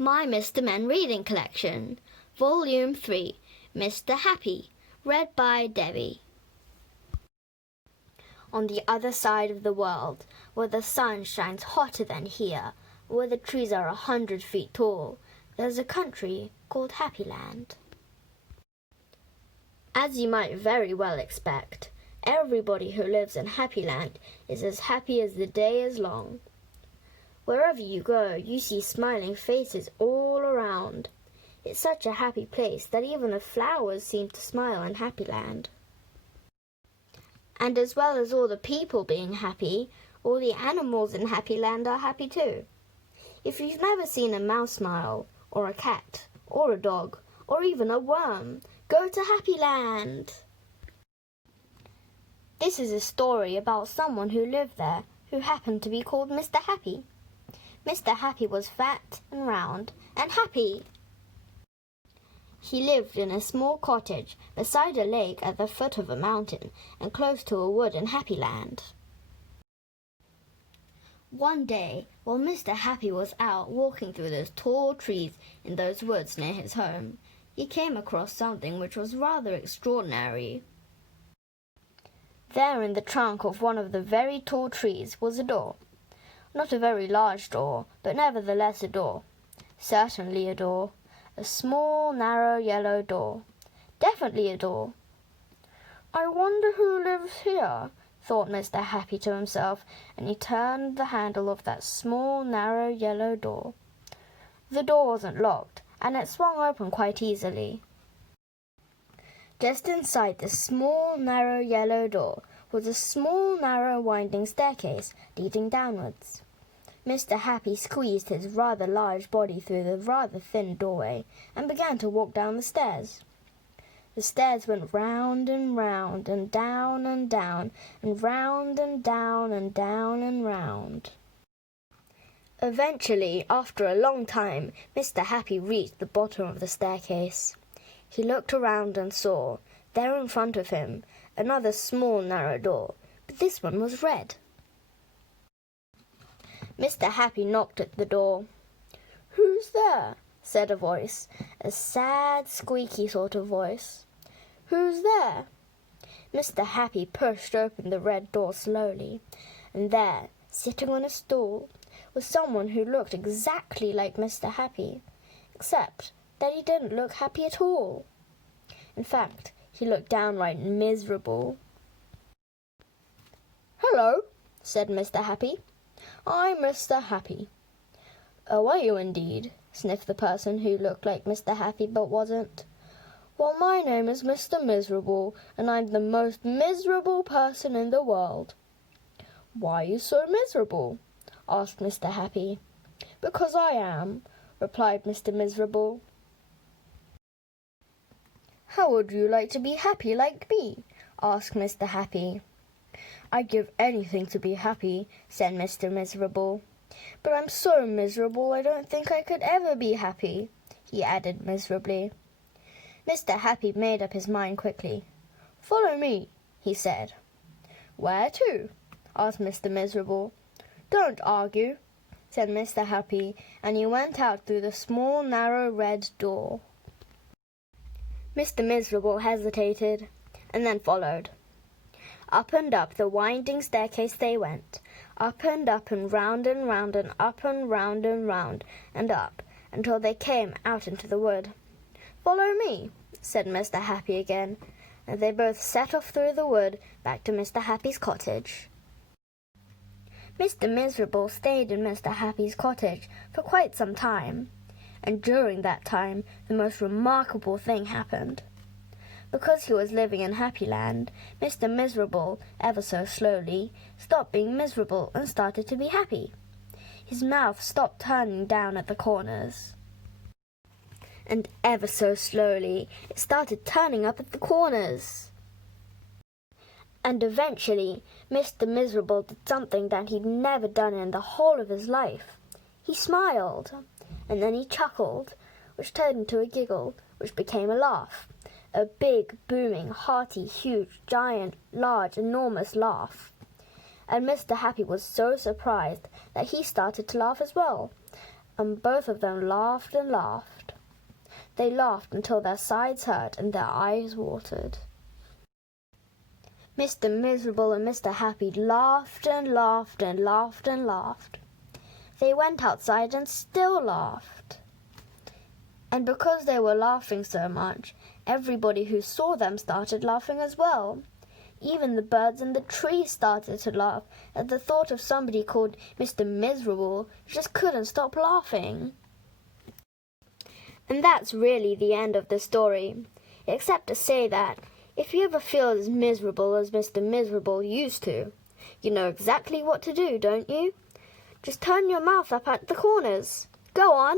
My Mr.Men Reading Collection, Volume 3, Mr. Happy, read by Debbie. On the other side of the world, where the sun shines hotter than here, where the trees are 100 feet tall, there's a country called Happyland. As you might very well expect, everybody who lives in Happyland is as happy as the day is long. Wherever you go, you see smiling faces all around. It's such a happy place that even the flowers seem to smile in Happyland. And as well as all the people being happy, all the animals in Happyland are happy too. If you've never seen a mouse smile, or a cat, or a dog, or even a worm, go to Happyland! This is a story about someone who lived there, who happened to be called Mr. Happy. Mr. Happy was fat and round and happy. He lived in a small cottage beside a lake at the foot of a mountain and close to a wood in Happyland. One day, while Mr. Happy was out walking through those tall trees in those woods near his home, he came across something which was rather extraordinary. There in the trunk of one of the very tall trees was a door. Not a very large door, but nevertheless a door. Certainly a door. A small, narrow, yellow door. Definitely a door. "I wonder who lives here," thought Mr. Happy to himself, and he turned the handle of that small, narrow, yellow door. The door wasn't locked, and it swung open quite easily. Just inside the small, narrow, yellow door was a small, narrow, winding staircase leading downwards. Mr. Happy squeezed his rather large body through the rather thin doorway and began to walk down the stairs. The stairs went round and round and down and down and round and down and down and round. Eventually, after a long time, Mr. Happy reached the bottom of the staircase. He looked around and saw, there in front of him, another small narrow door, but this one was red. Mr. Happy knocked at the door. "Who's there?" said a voice, a sad, squeaky sort of voice. "Who's there?" Mr. Happy pushed open the red door slowly, and there, sitting on a stool, was someone who looked exactly like Mr. Happy, except that he didn't look happy at all. In fact, he looked downright miserable. "Hello," said Mr. Happy. "I'm Mr. Happy." "Oh, are you indeed?" sniffed the person who looked like Mr. Happy but wasn't. "Well, my name is Mr. Miserable, and I'm the most miserable person in the world." "Why are you so miserable?" asked Mr. Happy. "Because I am," replied Mr. Miserable. "How would you like to be happy like me?" asked Mr. Happy. "I'd give anything to be happy," said Mr. Miserable. "But I'm so miserable I don't think I could ever be happy," he added miserably. Mr. Happy made up his mind quickly. "Follow me," he said. "Where to?" asked Mr. Miserable. "Don't argue," said Mr. Happy, and he went out through the small, narrow, red door. Mr. Miserable hesitated, and then followed. Up and up the winding staircase they went, up and round and up and round and up, until they came out into the wood. "Follow me," said Mr. Happy again, and they both set off through the wood back to Mr. Happy's cottage. Mr. Miserable stayed in Mr. Happy's cottage for quite some time, and during that time the most remarkable thing happened. Because he was living in Happyland, Mr. Miserable, ever so slowly, stopped being miserable and started to be happy. His mouth stopped turning down at the corners. And ever so slowly, it started turning up at the corners. And eventually, Mr. Miserable did something that he'd never done in the whole of his life. He smiled, and then he chuckled, which turned into a giggle, which became a laugh. A big, booming, hearty, huge, giant, large, enormous laugh. And Mr. Happy was so surprised that he started to laugh as well, and both of them laughed and laughed. They laughed until their sides hurt and their eyes watered. Mr. Miserable and Mr. Happy laughed and laughed and laughed and laughed. They went outside and still laughed. And because they were laughing so much, everybody who saw them started laughing as well. Even the birds in the trees started to laugh at the thought of somebody called Mr. Miserable who just couldn't stop laughing. And that's really the end of the story, except to say that if you ever feel as miserable as Mr. Miserable used to, you know exactly what to do, don't you? Just turn your mouth up at the corners. Go on!